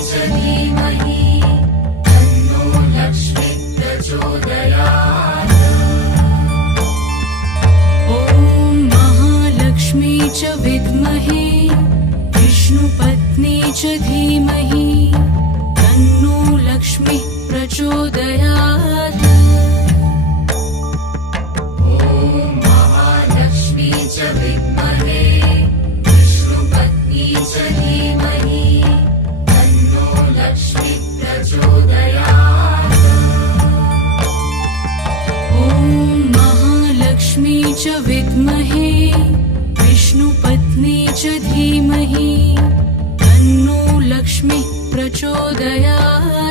च धीमहि तन्नो लक्ष्मी प्रचोदयात्। ॐ महालक्ष्मी च विद्महे विष्णुपत्नी च धीमहि तन्नो लक्ष्मी प्रचोदयात्। ॐ महालक्ष्मी च विद्महे विष्णुपत्नी च धीमहि तन्नो लक्ष्मी प्रचोदयात्। ॐ महालक्ष्मी च विद्महे विष्णुपत्नी च धीमहि तन्नो लक्ष्मी प्रचोदयात्।